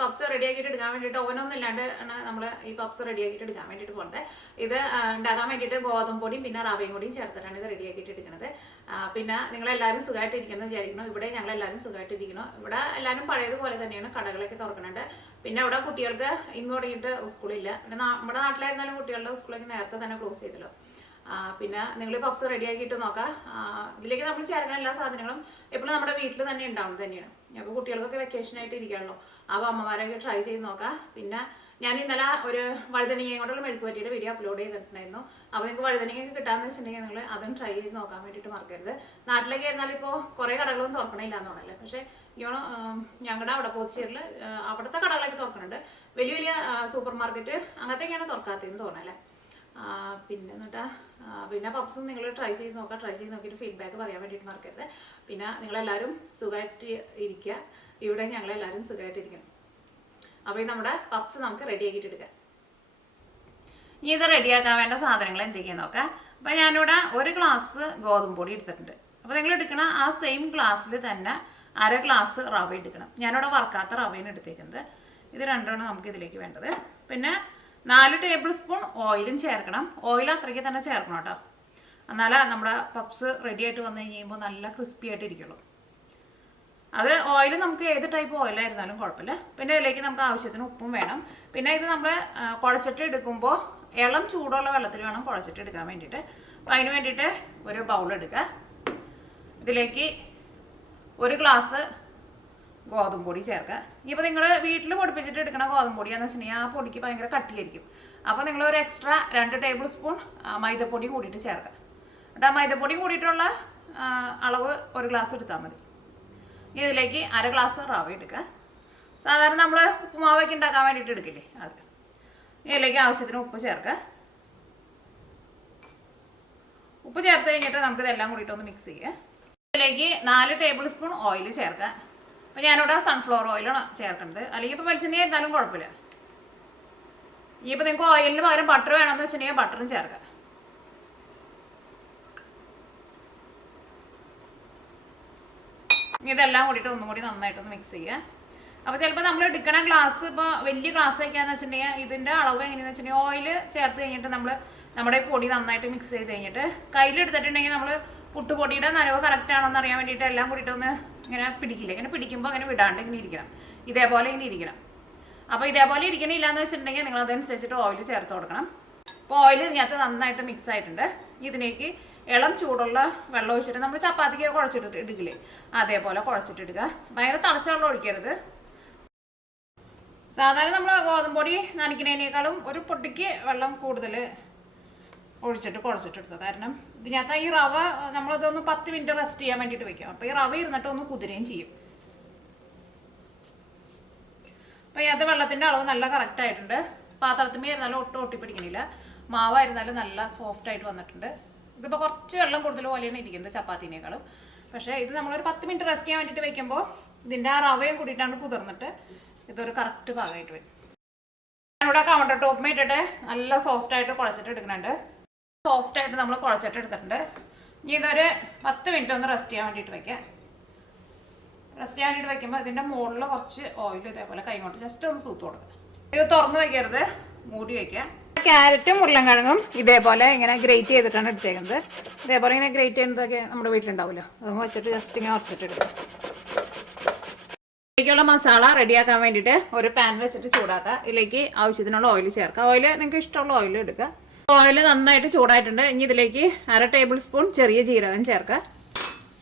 Puffs റെഡിയാക്കിയിട്ട് എടുക്കാൻ വേണ്ടിയിട്ട് ഓവനൊന്നും ഇല്ലാണ്ട് ആണ് നമ്മൾ ഈ പപ്സ് റെഡിയാക്കിയിട്ട് എടുക്കാൻ വേണ്ടിയിട്ട് പോകുന്നത്. ഇത് ഉണ്ടാക്കാൻ വേണ്ടിയിട്ട് ഗോതമ്പ് പൊടിയും പിന്നെ റവയും കൂടിയും ചേർത്തിട്ടാണ് ഇത് റെഡിയാക്കിയിട്ട് എടുക്കുന്നത്. പിന്നെ നിങ്ങളെല്ലാവരും സുഖമായിട്ടിരിക്കുന്നു വിചാരിക്കുന്നു. ഇവിടെ ഞങ്ങളെല്ലാവരും സുഖമായിട്ടിരിക്കുന്നു. ഇവിടെ എല്ലാവരും പഴയതുപോലെ തന്നെയാണ്, കടകളൊക്കെ തുറക്കുന്നുണ്ട്. പിന്നെ ഇവിടെ കുട്ടികൾക്ക് ഇന്ന് തുടങ്ങിയിട്ട് സ്കൂളില്ല. നമ്മുടെ നാട്ടിലായിരുന്നാലും കുട്ടികളുടെ സ്കൂളൊക്കെ നേരത്തെ തന്നെ ക്ലോസ് ചെയ്തല്ലോ. പിന്നെ നിങ്ങൾ പപ്സ് റെഡിയാക്കിയിട്ട് നോക്കാം. ഇതിലേക്ക് നമ്മൾ ചേർക്കുന്ന എല്ലാ സാധനങ്ങളും എപ്പോഴും നമ്മുടെ വീട്ടിൽ തന്നെ ഉണ്ടാവുന്നത് തന്നെയാണ്. അപ്പോൾ കുട്ടികൾക്കൊക്കെ വെക്കേഷനായിട്ട് ഇരിക്കുകയാണല്ലോ, അപ്പോൾ അമ്മമാരൊക്കെ ട്രൈ ചെയ്ത് നോക്കാം. പിന്നെ ഞാൻ ഇന്നലെ ഒരു വഴുതനങ്ങയും കൊണ്ടുള്ള മെഴുക്കുവരട്ടിയുടെ വീഡിയോ അപ്ലോഡ് ചെയ്തിട്ടുണ്ടായിരുന്നു. അപ്പോൾ നിങ്ങൾക്ക് വഴുതനങ്ങയൊക്കെ കിട്ടാമെന്ന് വെച്ചിട്ടുണ്ടെങ്കിൽ നിങ്ങൾ അതും ട്രൈ ചെയ്ത് നോക്കാൻ വേണ്ടിയിട്ട് മറക്കരുത്. നാട്ടിലേക്ക് ആയിരുന്നാലും ഇപ്പോൾ കുറേ കടകളൊന്നും തുറക്കണില്ല എന്ന് തോന്നല്ലേ, പക്ഷേ ഞങ്ങളുടെ അവിടെ പോച്ചേരിൽ അവിടുത്തെ കടകളൊക്കെ തുറക്കുന്നുണ്ട്. വലിയ വലിയ സൂപ്പർ മാർക്കറ്റ് അങ്ങനത്തെയൊക്കെയാണ് തുറക്കാത്തതെന്ന് തോന്നല്ലേ. പിന്നെ പപ്സും നിങ്ങൾ ട്രൈ ചെയ്ത് നോക്കാം. ട്രൈ ചെയ്ത് നോക്കിയിട്ട് ഫീഡ്ബാക്ക് പറയാൻ വേണ്ടിയിട്ട് മറക്കരുത്. പിന്നെ നിങ്ങളെല്ലാവരും സുഖമായിട്ട് ഇരിക്കുക. ഇവിടെ ഞങ്ങളെല്ലാവരും സുഖമായിട്ടിരിക്കണം. അപ്പോൾ ഇത് നമ്മുടെ പപ്സ് നമുക്ക് റെഡിയാക്കിയിട്ട് എടുക്കാം. ഇനി ഇത് റെഡിയാക്കാൻ വേണ്ട സാധനങ്ങൾ എന്തൊക്കെയാണെന്ന് നോക്കാം. അപ്പോൾ ഞാനിവിടെ 1 ഗ്ലാസ് ഗോതമ്പ് പൊടി എടുത്തിട്ടുണ്ട്. അപ്പോൾ നിങ്ങൾ എടുക്കണ ആ സെയിം ഗ്ലാസ്സിൽ തന്നെ 1/2 ഗ്ലാസ് റവ എടുക്കണം. ഞാനിവിടെ വറുക്കാത്ത റവയാണ് എടുത്തേക്കുന്നത്. ഇത് രണ്ടെണ്ണം നമുക്ക് ഇതിലേക്ക് വേണ്ടത്. പിന്നെ 4 ടേബിൾ സ്പൂൺ ഓയിലും ചേർക്കണം. ഓയിൽ അത്രയ്ക്ക് തന്നെ ചേർക്കണം കേട്ടോ, എന്നാലേ നമ്മുടെ പപ്സ് റെഡി ആയിട്ട് വന്നു കഴിയുമ്പോൾ നല്ല ക്രിസ്പി ആയിട്ട് ഇരിക്കുള്ളൂ. അത് ഓയിൽ നമുക്ക് ഏത് ടൈപ്പ് ഓയിലായിരുന്നാലും കുഴപ്പമില്ല. പിന്നെ ഇതിലേക്ക് നമുക്ക് ആവശ്യത്തിന് ഉപ്പും വേണം. പിന്നെ ഇത് നമ്മൾ കുഴച്ചിട്ട് എടുക്കുമ്പോൾ ഇളം ചൂടുള്ള വെള്ളത്തിൽ വേണം കുഴച്ചിട്ട് എടുക്കാൻ വേണ്ടിയിട്ട്. അപ്പോൾ അതിന് വേണ്ടിയിട്ട് ഒരു ബൗൾ എടുക്കുക. ഇതിലേക്ക് 1 ഗ്ലാസ് ഗോതമ്പ് പൊടി ചേർക്കുക. ഇപ്പോൾ നിങ്ങൾ വീട്ടിൽ പൊടിപ്പിച്ചിട്ട് എടുക്കണ ഗോതമ്പ് പൊടിയാന്ന് വെച്ചിട്ടുണ്ടെങ്കിൽ ആ പൊടിക്ക് ഭയങ്കര കട്ടിയായിരിക്കും. അപ്പോൾ നിങ്ങൾ ഒരു എക്സ്ട്രാ 2 ടേബിൾ സ്പൂൺ മൈദപ്പൊടി കൂടിയിട്ട് ചേർക്കുക. എന്നിട്ട് ആ മൈദപ്പൊടി കൂടിയിട്ടുള്ള അളവ് 1 ഗ്ലാസ് എടുത്താൽ മതി. ഇതിലേക്ക് 1/2 ഗ്ലാസ് റവ എടുക്കുക. സാധാരണ നമ്മൾ ഉപ്പുമാവൊക്കെ ഉണ്ടാക്കാൻ വേണ്ടിയിട്ട് എടുക്കില്ലേ അത്. ഇതിലേക്ക് ആവശ്യത്തിന് ഉപ്പ് ചേർക്കുക. ഉപ്പ് ചേർത്ത് കഴിഞ്ഞിട്ട് നമുക്കിതെല്ലാം കൂടിയിട്ട് ഒന്ന് മിക്സ് ചെയ്യുക. ഇതിലേക്ക് 4 ടേബിൾ സ്പൂൺ ഓയിൽ ചേർക്കുക. അപ്പോൾ ഞാനിവിടെ സൺഫ്ലവർ ഓയിലാണ് ചേർക്കുന്നത്, അല്ലെങ്കിൽ ഇപ്പോൾ വെളിച്ചെണ്ണ ആയിരുന്നാലും കുഴപ്പമില്ല. ഇനിയിപ്പോൾ നിങ്ങൾക്ക് ഓയിലിന് പകരം ബട്ടർ വേണമെന്ന് വെച്ചിട്ടുണ്ടെങ്കിൽ ബട്ടറും ചേർക്കുക. ഇതെല്ലാം കൂടിയിട്ട് ഒന്നും കൂടി നന്നായിട്ടൊന്ന് മിക്സ് ചെയ്യുക. അപ്പോൾ ചിലപ്പോൾ നമ്മൾ എടുക്കണ ഗ്ലാസ് ഇപ്പോൾ വലിയ ഗ്ലാസ് ഒക്കെയാണെന്ന് വെച്ചിട്ടുണ്ടെങ്കിൽ ഇതിൻ്റെ അളവ് എങ്ങനെയാണെന്ന് വെച്ചിട്ടുണ്ടെങ്കിൽ ഓയിൽ ചേർത്ത് കഴിഞ്ഞിട്ട് നമ്മുടെ പൊടി നന്നായിട്ട് മിക്സ് ചെയ്ത് കഴിഞ്ഞിട്ട് കയ്യിലെടുത്തിട്ടുണ്ടെങ്കിൽ നമ്മൾ പുട്ടുപൊടിയുടെ നനവ് കറക്റ്റ് ആണോ എന്ന് അറിയാൻ വേണ്ടിയിട്ട് എല്ലാം കൂടിയിട്ട് ഒന്ന് ഇങ്ങനെ പിടിക്കില്ല. ഇങ്ങനെ പിടിക്കുമ്പോൾ അങ്ങനെ വിടാണ്ട് ഇങ്ങനെ ഇരിക്കണം, ഇതേപോലെ ഇങ്ങനെ ഇരിക്കണം. അപ്പോൾ ഇതേപോലെ ഇരിക്കണില്ല എന്ന് വെച്ചിട്ടുണ്ടെങ്കിൽ നിങ്ങൾ അതനുസരിച്ചിട്ട് ഓയിൽ ചേർത്ത് കൊടുക്കണം. അപ്പോൾ ഓയിൽ ഇതിനകത്ത് നന്നായിട്ട് മിക്സ് ആയിട്ടുണ്ട്. ഇതിലേക്ക് ഇളം ചൂടുള്ള വെള്ളം ഒഴിച്ചിട്ട് നമ്മൾ ചപ്പാത്തിക്ക് കുഴച്ചിട്ട് എടുക്കില്ലേ അതേപോലെ കുഴച്ചിട്ടിടുക. ഭയങ്കര തിളച്ച വെള്ളം ഒഴിക്കരുത്. സാധാരണ നമ്മൾ ഗോതമ്പ് പൊടി നനയ്ക്കുന്നതിനേക്കാളും ഒരു പൊടിക്ക് വെള്ളം കൂടുതൽ ഒഴിച്ചിട്ട് കുഴച്ചിട്ടെടുത്തു. കാരണം ഇതിനകത്ത് ഈ റവ നമ്മളിതൊന്ന് 10 മിനിറ്റ് റെസ്റ്റ് ചെയ്യാൻ വേണ്ടിയിട്ട് വെക്കാം. അപ്പോൾ ഈ റവ ഇരുന്നിട്ട് ഒന്ന് കുതിരുകയും ചെയ്യും. അപ്പോൾ ഇതിനകത്ത് വെള്ളത്തിൻ്റെ അളവ് നല്ല കറക്റ്റ് ആയിട്ടുണ്ട്. പാത്രത്തിന്മേൽ ആയിരുന്നാലും ഒട്ടും ഒട്ടിപ്പിടിക്കണില്ല. മാവായിരുന്നാലും നല്ല സോഫ്റ്റ് ആയിട്ട് വന്നിട്ടുണ്ട്. ഇതിപ്പോൾ കുറച്ച് വെള്ളം കൂടുതൽ പോലെയാണ് ഇരിക്കുന്നത് ചപ്പാത്തിനേക്കാളും. പക്ഷേ ഇത് നമ്മളൊരു 10 മിനിറ്റ് റെസ്റ്റ് ചെയ്യാൻ വേണ്ടിയിട്ട് വെക്കുമ്പോൾ ഇതിൻ്റെ ആ റവയും കൂടിയിട്ടാണ് കുതിർന്നിട്ട് ഇതൊരു കറക്റ്റ് ഭാഗമായിട്ട് വരും. ഞാനിവിടെ കൗണ്ടർ ടോപ്പ് ഇട്ടിട്ട് നല്ല സോഫ്റ്റായിട്ട് കുഴച്ചിട്ട് എടുക്കുന്നുണ്ട്. സോഫ്റ്റായിട്ട് നമ്മൾ കുഴച്ചിട്ട് എടുത്തിട്ടുണ്ട്. ഇനി ഇതൊരു 10 മിനിറ്റ് ഒന്ന് റെസ്റ്റ് ചെയ്യാൻ വേണ്ടിയിട്ട് വയ്ക്കാം. റെസ്റ്റ് ചെയ്യാൻ വേണ്ടിയിട്ട് വയ്ക്കുമ്പോൾ ഇതിൻ്റെ മുകളിൽ കുറച്ച് ഓയിൽ ഇതേപോലെ കൈ കൊണ്ട് ജസ്റ്റ് ഒന്ന് തൂത്ത് കൊടുക്കുക. ഇത് തുറന്ന് വയ്ക്കരുത്, മൂടി വയ്ക്കുക. ക്യാരറ്റും ഉരുളൻകിഴങ്ങും ഇതേപോലെ ഇങ്ങനെ ഗ്രേറ്റ് ചെയ്തിട്ടാണ് എടുത്തേക്കുന്നത്. ഇതേപോലെ ഇങ്ങനെ ഗ്രേറ്റ് ചെയ്യുന്നതൊക്കെ നമ്മുടെ വീട്ടിലുണ്ടാവുമല്ലോ, അതൊന്ന് വെച്ചിട്ട് ജസ്റ്റ് ഇങ്ങനെ ഉറച്ചിട്ട് എടുക്കുക. ഇതിലേക്കുള്ള മസാല റെഡിയാക്കാൻ വേണ്ടിയിട്ട് ഒരു പാൻ വെച്ചിട്ട് ചൂടാക്കുക. ഇതിലേക്ക് ആവശ്യത്തിനുള്ള ഓയിൽ ചേർക്കുക. ഓയിൽ നിങ്ങൾക്ക് ഇഷ്ടമുള്ള ഓയിൽ എടുക്കുക. ഓയിൽ നന്നായിട്ട് ചൂടായിട്ടുണ്ട്. ഇനി ഇതിലേക്ക് 1/2 ടേബിൾ സ്പൂൺ ചെറിയ ജീരകം ചേർക്കുക.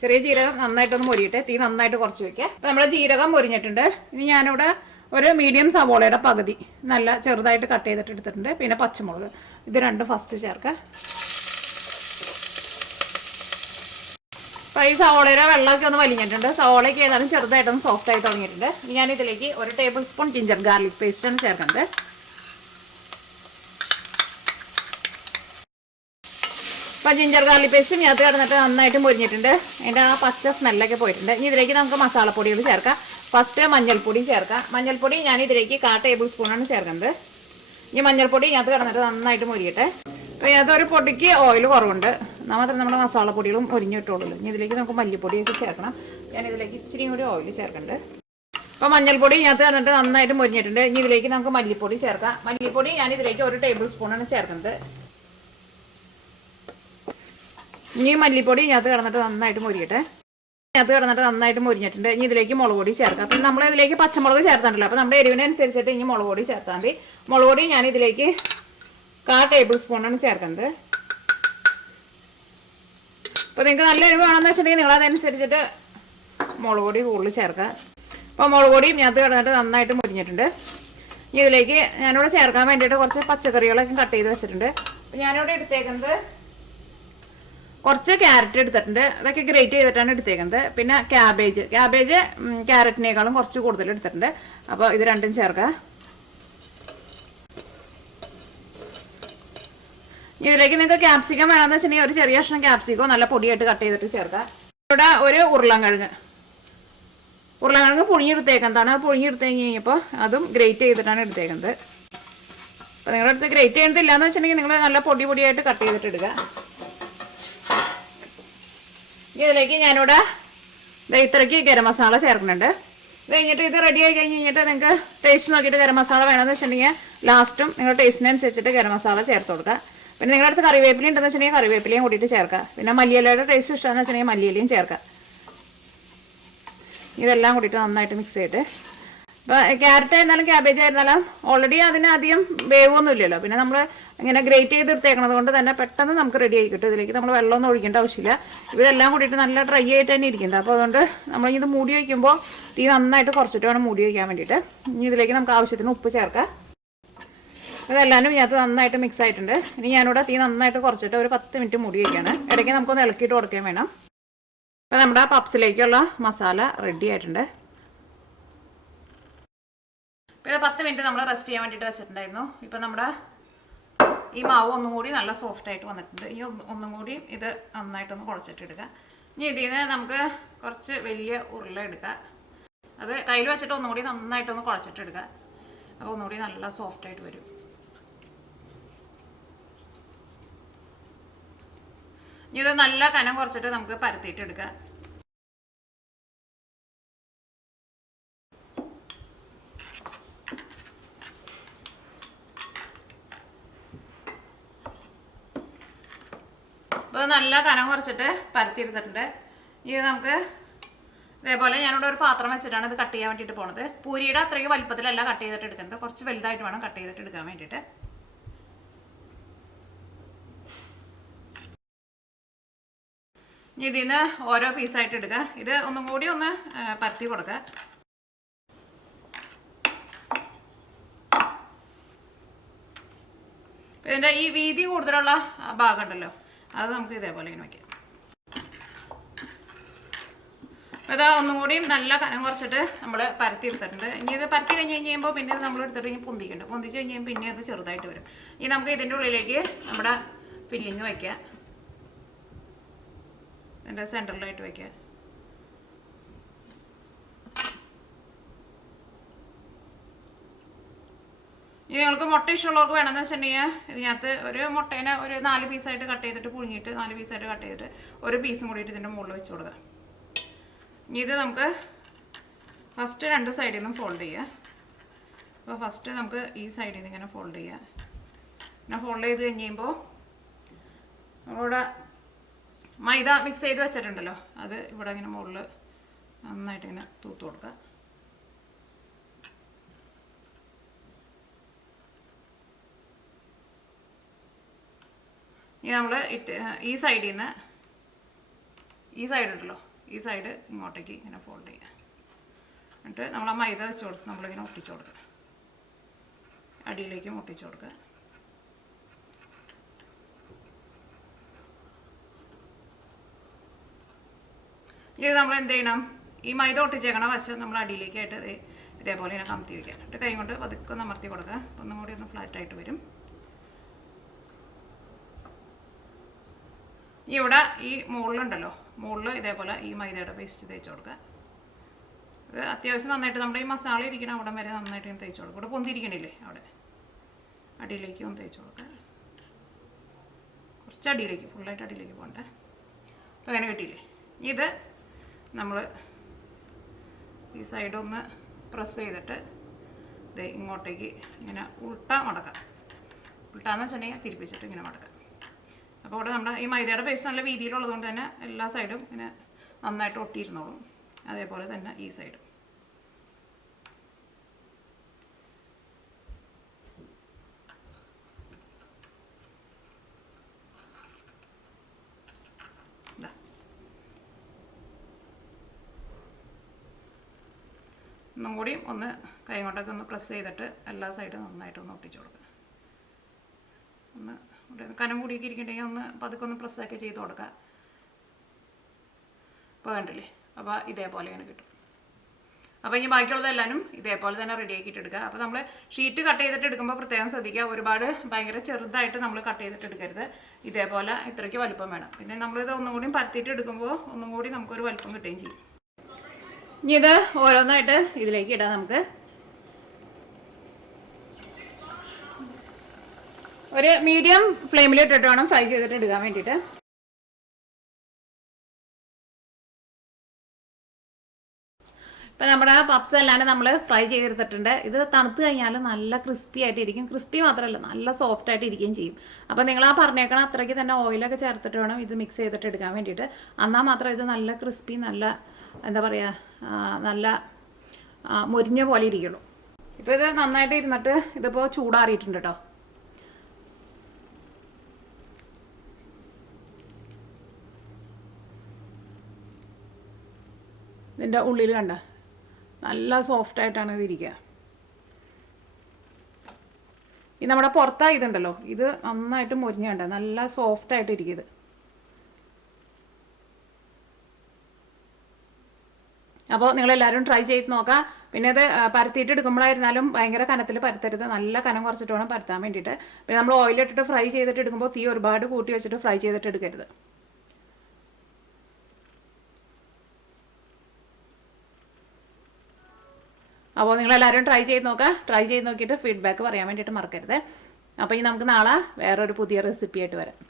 ചെറിയ ജീരകം നന്നായിട്ടൊന്ന് മൊരിയിട്ട് തീ നന്നായിട്ട് കുറച്ച് വയ്ക്കുക. അപ്പോൾ നമ്മുടെ ജീരകം മൊരിഞ്ഞിട്ടുണ്ട്. ഇനി ഞാനിവിടെ ഒരു മീഡിയം സവോളയുടെ പകുതി നല്ല ചെറുതായിട്ട് കട്ട് ചെയ്തിട്ട് എടുത്തിട്ടുണ്ട്. പിന്നെ പച്ചമുളക്, ഇത് 2 ഫസ്റ്റ് ചേർക്കുക. അപ്പോൾ ഈ സവോളയുടെ വെള്ളമൊക്കെ ഒന്ന് വലിഞ്ഞിട്ടുണ്ട്. സവോളയ്ക്ക് ഏതായാലും ചെറുതായിട്ടൊന്ന് സോഫ്റ്റ് ആയി തുടങ്ങിയിട്ടുണ്ട്. ഞാൻ ഇതിലേക്ക് 1 ടേബിൾ സ്പൂൺ ജിഞ്ചർ ഗാർലിക് പേസ്റ്റാണ് ചേർക്കുന്നത്. അപ്പോൾ ജിഞ്ചർ ഗാർലിക് പേസ്റ്റും ഇതിനകത്ത് കിടന്നിട്ട് നന്നായിട്ട് മൊരിഞ്ഞിട്ടുണ്ട്. അതിൻ്റെ ആ പച്ച സ്മെല്ലൊക്കെ പോയിട്ടുണ്ട്. ഇനി ഇതിലേക്ക് നമുക്ക് മസാലപ്പൊടികൾ ചേർക്കാം. ഫസ്റ്റ് മഞ്ഞൾപ്പൊടി ചേർക്കാം. മഞ്ഞൾപ്പൊടി ഞാൻ ഇതിലേക്ക് 1/4 ടേബിൾ സ്പൂണാണ് ചേർക്കുന്നത്. ഇനി മഞ്ഞൾപ്പൊടി ഇതിനകത്ത് കിടന്നിട്ട് നന്നായിട്ട് മൊരിയട്ടെ. അപ്പോൾ ഇതിനകത്ത് ഒരു പൊടിക്ക് ഓയിൽ കുറവുണ്ട്, എന്നാൽ മാത്രമേ നമ്മുടെ മസാലപ്പൊടികളും ഒരിഞ്ഞിട്ടുള്ളൂ. ഇനി ഇതിലേക്ക് നമുക്ക് മല്ലിപ്പൊടിയൊക്കെ ചേർക്കണം. ഞാൻ ഇതിലേക്ക് ഇച്ചിരി കൂടി ഓയിൽ ചേർക്കുന്നുണ്ട്. അപ്പോൾ മഞ്ഞൾപ്പൊടി ഇതിനകത്ത് വന്നിട്ട് നന്നായിട്ട് മുരിഞ്ഞിട്ടുണ്ട്. ഇനി ഇതിലേക്ക് നമുക്ക് മല്ലിപ്പൊടി ചേർക്കാം. മല്ലിപ്പൊടി ഞാൻ ഇതിലേക്ക് 1 ടേബിൾ സ്പൂണാണ് ചേർക്കുന്നത്. ഇനി മല്ലിപ്പൊടി ഇതിനകത്ത് കിടന്നിട്ട് നന്നായിട്ട് മുരിയട്ടെ. ഇതിനകത്ത് കിടന്നിട്ട് നന്നായിട്ട് മുരിഞ്ഞിട്ടുണ്ട്. ഇനി ഇതിലേക്ക് മുളക് പൊടി ചേർക്കാം. അപ്പം നമ്മൾ ഇതിലേക്ക് പച്ചമുളക് ചേർത്തിട്ടില്ല. അപ്പോൾ നമ്മുടെ എരിവിനനുസരിച്ചിട്ട് ഇനി മുളക് പൊടി ചേർത്താൽ മതി. മുളക് പൊടി ഞാൻ ഇതിലേക്ക് 1/4 ടേബിൾ സ്പൂണാണ് ചേർക്കുന്നത്. അപ്പോൾ നിങ്ങൾക്ക് നല്ല എരിവ് വേണമെന്ന് വെച്ചിട്ടുണ്ടെങ്കിൽ നിങ്ങളതനുസരിച്ചിട്ട് മുളക് പൊടി കൂടുതൽ ചേർക്കുക. അപ്പോൾ മുളക് പൊടിയും ഇതിനകത്ത് കിടന്നിട്ട് നന്നായിട്ട് മുരിഞ്ഞിട്ടുണ്ട്. ഇനി ഇതിലേക്ക് ഞാനിവിടെ ചേർക്കാൻ വേണ്ടിയിട്ട് കുറച്ച് പച്ചക്കറികളൊക്കെ കട്ട് ചെയ്ത് വെച്ചിട്ടുണ്ട്. അപ്പോൾ ഞാനിവിടെ എടുത്തേക്കുന്നത് കുറച്ച് ക്യാരറ്റ് എടുത്തിട്ടുണ്ട്. അതൊക്കെ ഗ്രേറ്റ് ചെയ്തിട്ടാണ് എടുത്തേക്കുന്നത്. പിന്നെ ക്യാബേജ് ക്യാരറ്റിനേക്കാളും കുറച്ച് കൂടുതൽ എടുത്തിട്ടുണ്ട്. അപ്പോൾ ഇത് രണ്ടും ചേർക്കുക. ഇതിലേക്ക് നിങ്ങൾക്ക് ക്യാപ്സിക്കം വേണമെന്ന് വെച്ചിട്ടുണ്ടെങ്കിൽ ഒരു ചെറിയ കഷ്ണം ക്യാപ്സിക്കോ നല്ല പൊടിയായിട്ട് കട്ട് ചെയ്തിട്ട് ചേർക്കുക. ഇവിടെ ഒരു ഉരുളൻകിഴങ്ങ് പുഴുങ്ങിയെടുത്തേക്കുന്നതാണ്. പുഴുങ്ങിയെടുത്ത് കഴിഞ്ഞപ്പോൾ അതും ഗ്രേറ്റ് ചെയ്തിട്ടാണ് എടുത്തേക്കുന്നത്. അപ്പോൾ നിങ്ങളുടെ അടുത്ത് ഗ്രേറ്റ് ചെയ്യുന്നില്ല എന്ന് വെച്ചിട്ടുണ്ടെങ്കിൽ നിങ്ങൾ നല്ല പൊടിയായിട്ട് കട്ട് ചെയ്തിട്ട് എടുക്കുക. ഇതിലേക്ക് ഞാനിവിടെ ഇത്രയ്ക്ക് ഗരം മസാല ചേർക്കുന്നുണ്ട്. ഇത് കഴിഞ്ഞിട്ട് ഇത് റെഡി ആയി കഴിഞ്ഞിട്ട് നിങ്ങൾക്ക് ടേസ്റ്റ് നോക്കിയിട്ട് ഗരം മസാല വേണമെന്ന് വെച്ചിട്ടുണ്ടെങ്കിൽ ലാസ്റ്റും നിങ്ങളുടെ ടേസ്റ്റിനനുസരിച്ചിട്ട് ഗരം മസാല ചേർത്ത് കൊടുക്കുക. പിന്നെ നിങ്ങളുടെ അടുത്ത് കറിവേപ്പില ഉണ്ടെന്ന് വെച്ചിട്ടുണ്ടെങ്കിൽ കറിവേപ്പിലയും കൂട്ടിയിട്ട് ചേർക്കുക. പിന്നെ മല്ലിയിലയുടെ ടേസ്റ്റ് ഇഷ്ടമെന്ന് വെച്ചിട്ടുണ്ടെങ്കിൽ മല്ലിയിലയും ചേർക്കുക. ഇതെല്ലാം കൂടിയിട്ട് നന്നായിട്ട് മിക്സ് ചെയ്തിട്ട്, ഇപ്പോൾ ക്യാരറ്റ് ആയിരുന്നാലും ക്യാബേജ് ആയിരുന്നാലും ഓൾറെഡി അതിന് അധികം വേവൊന്നും ഇല്ലല്ലോ. പിന്നെ നമ്മൾ ഇങ്ങനെ ഗ്രേറ്റ് ചെയ്ത് എടുത്തേക്കണത് കൊണ്ട് തന്നെ പെട്ടെന്ന് നമുക്ക് റെഡി ആയി കിട്ടും. ഇതിലേക്ക് നമ്മൾ വെള്ളമൊന്നും ഒഴിക്കേണ്ട ആവശ്യമില്ല. ഇതെല്ലാം കൂടിയിട്ട് നല്ല ഡ്രൈ ആയിട്ട് തന്നെ ഇരിക്കുന്നത്. അപ്പോൾ അതുകൊണ്ട് നമ്മളിത് മൂടി വയ്ക്കുമ്പോൾ തീ നന്നായിട്ട് കുറച്ചിട്ട് വേണം മൂടി വയ്ക്കാൻ വേണ്ടിയിട്ട്. ഇനി ഇതിലേക്ക് നമുക്ക് ആവശ്യത്തിന് ഉപ്പ് ചേർക്കാം. ഇതെല്ലാവരും ഇതിനകത്ത് നന്നായിട്ട് മിക്സ് ആയിട്ടുണ്ട്. ഇനി ഞാനിവിടെ തീ നന്നായിട്ട് കുറച്ചിട്ട് ഒരു 10 മിനിറ്റ് മൂടി വയ്ക്കുകയാണ്. ഇടയ്ക്ക് നമുക്കൊന്ന് ഇളക്കിയിട്ട് കൊടുക്കാൻ വേണം. അപ്പോൾ നമ്മുടെ പപ്സിലേക്കുള്ള മസാല റെഡി ആയിട്ടുണ്ട്. ഇപ്പോൾ ഇത് 10 മിനിറ്റ് നമ്മൾ റെസ്റ്റ് ചെയ്യാൻ വേണ്ടിയിട്ട് വെച്ചിട്ടുണ്ടായിരുന്നു. ഇപ്പോൾ നമ്മുടെ ഈ മാവ് ഒന്നും കൂടി നല്ല സോഫ്റ്റ് ആയിട്ട് വന്നിട്ടുണ്ട്. ഈ ഒന്നും കൂടി ഇത് നന്നായിട്ടൊന്ന് കുഴച്ചിട്ടെടുക്കുക. ഇനി ഇതിൽ നിന്ന് നമുക്ക് കുറച്ച് വലിയ ഉരുള എടുക്കുക. അത് കയ്യിൽ വെച്ചിട്ട് ഒന്നും കൂടി നന്നായിട്ടൊന്ന് കുഴച്ചിട്ടെടുക്കുക. അപ്പോൾ ഒന്നുകൂടി നല്ല സോഫ്റ്റ് ആയിട്ട് വരും. ഇനി ഇത് നല്ല കനം കുറച്ചിട്ട് നമുക്ക് പരത്തിയിട്ട് എടുക്കാം. അപ്പോൾ നല്ല കനം കുറച്ചിട്ട് പരത്തിയെടുത്തിട്ടുണ്ട്. ഇത് നമുക്ക് ഇതേപോലെ ഞാനിവിടെ ഒരു പാത്രം വെച്ചിട്ടാണ് ഇത് കട്ട് ചെയ്യാൻ വേണ്ടിയിട്ട് പോണത്. പൂരിയുടെ അത്രയും വലുപ്പത്തിലല്ല കട്ട് ചെയ്തിട്ട് എടുക്കുന്നത്, കുറച്ച് വലുതായിട്ട് വേണം കട്ട് ചെയ്തിട്ട് എടുക്കാൻ വേണ്ടിയിട്ട്. ഇനി ഇതിൽ നിന്ന് ഓരോ പീസായിട്ട് എടുക്കുക. ഇത് ഒന്നും കൂടി ഒന്ന് പരത്തി കൊടുക്കുക. ഇതിൻ്റെ ഈ വീതി കൂടുതലുള്ള ഭാഗം ഉണ്ടല്ലോ, അത് നമുക്ക് ഇതേപോലെ ഇങ്ങനെ വയ്ക്കാം. ഇത് ഒന്നും കൂടിയും നല്ല കനം കുറച്ചിട്ട് നമ്മൾ പരത്തി എടുത്തിട്ടുണ്ട്. ഇനി ഇത് പരത്തി കഴിഞ്ഞ് കഴിയുമ്പോൾ പിന്നെ ഇത് നമ്മൾ എടുത്തിട്ട് ഇനി പൊന്തിക്കുന്നുണ്ട്. പൊന്തിച്ച് കഴിഞ്ഞ് കഴിയുമ്പോൾ പിന്നെ ഇത് ചെറുതായിട്ട് വരും. ഇനി നമുക്ക് ഇതിൻ്റെ ഉള്ളിലേക്ക് നമ്മുടെ ഫില്ലിങ് വയ്ക്കാം. ഇതിൻ്റെ സെൻറ്ററിലായിട്ട് വയ്ക്കാം. ഇനി നിങ്ങൾക്ക് മുട്ട ഇഷ്ടമുള്ളവർക്ക് വേണമെന്ന് വെച്ചിട്ടുണ്ടെങ്കിൽ ഇതിനകത്ത് ഒരു മുട്ടേനെ ഒരു 4 പീസായിട്ട് കട്ട് ചെയ്തിട്ട് പുഴുങ്ങിയിട്ട് 4 പീസായിട്ട് കട്ട് ചെയ്തിട്ട് ഒരു പീസും കൂടിയിട്ട് ഇതിൻ്റെ മുകളിൽ വെച്ച് കൊടുക്കുക. ഇനി ഇത് നമുക്ക് ഫസ്റ്റ് 2 സൈഡിൽ നിന്നും ഫോൾഡ് ചെയ്യുക. അപ്പോൾ ഫസ്റ്റ് നമുക്ക് ഈ സൈഡിൽ നിന്ന് ഇങ്ങനെ ഫോൾഡ് ചെയ്യുക. പിന്നെ ഫോൾഡ് ചെയ്ത് കഴിഞ്ഞ് കഴിയുമ്പോൾ നമ്മളിവിടെ മൈദ മിക്സ് ചെയ്ത് വെച്ചിട്ടുണ്ടല്ലോ, അത് ഇവിടെ ഇങ്ങനെ മുകളിൽ നന്നായിട്ട് ഇങ്ങനെ തൂത്ത് കൊടുക്കുക. ഇനി നമ്മൾ ഈ സൈഡിൽ നിന്ന് ഈ സൈഡ് ഉണ്ടല്ലോ, ഈ സൈഡ് ഇങ്ങോട്ടേക്ക് ഇങ്ങനെ ഫോൾഡ് ചെയ്യുക. എന്നിട്ട് നമ്മൾ ആ മൈദ വെച്ച് കൊടുത്ത് നമ്മളിങ്ങനെ ഒട്ടിച്ചു കൊടുക്കുക. അടിയിലേക്കും ഒട്ടിച്ചു കൊടുക്കുക. ഇത് നമ്മൾ എന്ത് ചെയ്യണം, ഈ മൈദ ഒട്ടിച്ചേക്കണ വശം നമ്മൾ അടിയിലേക്കായിട്ട് ഇതേപോലെ ഇങ്ങനെ കമത്തി വയ്ക്കുക. എന്നിട്ട് കൈ കൊണ്ട് പതുക്കെ ഒന്ന് അമർത്തി കൊടുക്കുക. ഒന്നും കൂടി ഒന്ന് ഫ്ലാറ്റായിട്ട് വരും. ഇവിടെ ഈ മുകളിലുണ്ടല്ലോ, മുകളിൽ ഇതേപോലെ ഈ മൈദയുടെ പേസ്റ്റ് തേച്ച് കൊടുക്കുക. ഇത് അത്യാവശ്യം നന്നായിട്ട് നമ്മുടെ ഈ മസാല ഇരിക്കണം അവിടെ വരെ നന്നായിട്ട് ഇങ്ങനെ തേച്ച് കൊടുക്കുക. ഇവിടെ പൊന്തിരിക്കണില്ലേ, അവിടെ അടിയിലേക്ക് ഒന്ന് തേച്ച് കൊടുക്കുക. കുറച്ച് അടിയിലേക്ക്, ഫുള്ളായിട്ട് അടിയിലേക്ക് പോകണ്ടേ. അപ്പോൾ അങ്ങനെ കിട്ടിയില്ലേ. ഇത് നമ്മൾ ഈ സൈഡൊന്ന് പ്രസ് ചെയ്തിട്ട് ഇത് ഇങ്ങോട്ടേക്ക് ഇങ്ങനെ മടക്കാം. ഉൾട്ടാന്ന് വെച്ചിട്ടുണ്ടെങ്കിൽ തിരിപ്പിച്ചിട്ട് ഇങ്ങനെ മടക്കാം. അപ്പോൾ ഇവിടെ നമ്മുടെ ഈ മൈദയുടെ പേസ്റ്റ് നല്ല വീതിയിലുള്ളത് കൊണ്ട് തന്നെ എല്ലാ സൈഡും ഇങ്ങനെ നന്നായിട്ട് ഒട്ടിയിരുന്നോളും. അതേപോലെ തന്നെ ഈ സൈഡും. ഒന്നും കൂടി ഒന്ന് കൈ കൊണ്ടൊക്കെ ഒന്ന് പ്രസ് ചെയ്തിട്ട് എല്ലാ സൈഡും നന്നായിട്ടൊന്ന് ഒട്ടിച്ചു കൊടുക്കുക. ഒന്ന് കനം കൂടിയൊക്കെ ഇരിക്കണ്ടെങ്കിൽ ഒന്ന് പതുക്കെ ഒന്ന് പ്രസ്സൊക്കെ ചെയ്ത് കൊടുക്കുക. അപ്പോൾ കണ്ടില്ലേ? അപ്പോൾ ഇതേപോലെ ഇങ്ങനെ കിട്ടും. അപ്പോൾ ഇനി ബാക്കിയുള്ളതെല്ലാവരും ഇതേപോലെ തന്നെ റെഡി ആക്കിയിട്ട് എടുക്കുക. അപ്പോൾ നമ്മൾ ഷീറ്റ് കട്ട് ചെയ്തിട്ട് എടുക്കുമ്പോൾ പ്രത്യേകം ശ്രദ്ധിക്കുക, ഒരുപാട് ഭയങ്കര ചെറുതായിട്ട് നമ്മൾ കട്ട് ചെയ്തിട്ട് എടുക്കരുത്. ഇതേപോലെ ഇത്രയ്ക്ക് വലുപ്പം വേണം. പിന്നെ നമ്മളിത് ഒന്നും കൂടി പരത്തിയിട്ട് എടുക്കുമ്പോൾ ഒന്നും കൂടി നമുക്കൊരു വലുപ്പം കിട്ടുകയും ചെയ്യും. ഇനി ഇത് ഓരോന്നായിട്ട് ഇതിലേക്ക് ഇടാം. നമുക്ക് ഒരു മീഡിയം ഫ്ലെയിമിൽ ഇട്ടിട്ട് വേണം ഫ്രൈ ചെയ്തിട്ട് എടുക്കാൻ വേണ്ടിയിട്ട്. ഇപ്പം നമ്മുടെ പപ്സ് അല്ലാണ്ട് നമ്മൾ ഫ്രൈ ചെയ്തെടുത്തിട്ടുണ്ട്. ഇത് തണുത്ത് കഴിഞ്ഞാൽ നല്ല ക്രിസ്പി ആയിട്ടിരിക്കും. ക്രിസ്പി മാത്രമല്ല നല്ല സോഫ്റ്റ് ആയിട്ട് ഇരിക്കുകയും ചെയ്യും. അപ്പോൾ നിങ്ങൾ ആ പറഞ്ഞേക്കണം അത്രയ്ക്ക് തന്നെ ഓയിലൊക്കെ ചേർത്തിട്ട് വേണം ഇത് മിക്സ് ചെയ്തിട്ട് എടുക്കാൻ വേണ്ടിയിട്ട്. എന്നാൽ മാത്രം ഇത് നല്ല ക്രിസ്പി, നല്ല എന്താ പറയുക, നല്ല മുരിഞ്ഞ പോലെ ഇരിക്കുള്ളൂ. ഇപ്പോൾ ഇത് നന്നായിട്ട് ഇരുന്നിട്ട് ഇതിപ്പോൾ ചൂടാറിയിട്ടുണ്ട് കേട്ടോ. ഇതിൻ്റെ ഉള്ളിൽ കണ്ട നല്ല സോഫ്റ്റായിട്ടാണ് ഇത് ഇരിക്കുക. ഈ നമ്മുടെ പുറത്താ ഇതുണ്ടല്ലോ, ഇത് നന്നായിട്ട് മുരിഞ്ഞ കണ്ട നല്ല സോഫ്റ്റായിട്ട് ഇരിക്കും ഇത്. അപ്പോൾ നിങ്ങളെല്ലാവരും ട്രൈ ചെയ്ത് നോക്കാം. പിന്നെ ഇത് പരത്തിയിട്ട് എടുക്കുമ്പോഴായിരുന്നാലും ഭയങ്കര കനത്തിൽ പരത്തരുത്, നല്ല കനം കുറച്ചിട്ട് വേണം പരത്താൻ വേണ്ടിയിട്ട്. പിന്നെ നമ്മൾ ഓയിലിട്ടിട്ട് ഫ്രൈ ചെയ്തിട്ട് എടുക്കുമ്പോൾ തീ ഒരുപാട് കൂട്ടി വെച്ചിട്ട് ഫ്രൈ ചെയ്തിട്ട് എടുക്കരുത്. അപ്പോൾ നിങ്ങളെല്ലാവരും ട്രൈ ചെയ്ത് നോക്കുക. ട്രൈ ചെയ്ത് നോക്കിയിട്ട് ഫീഡ്ബാക്ക് പറയാൻ വേണ്ടിയിട്ട് മറക്കരുത്. അപ്പോൾ ഇനി നമുക്ക് നാളെ വേറൊരു പുതിയ റെസിപ്പി ആയിട്ട് വരാം.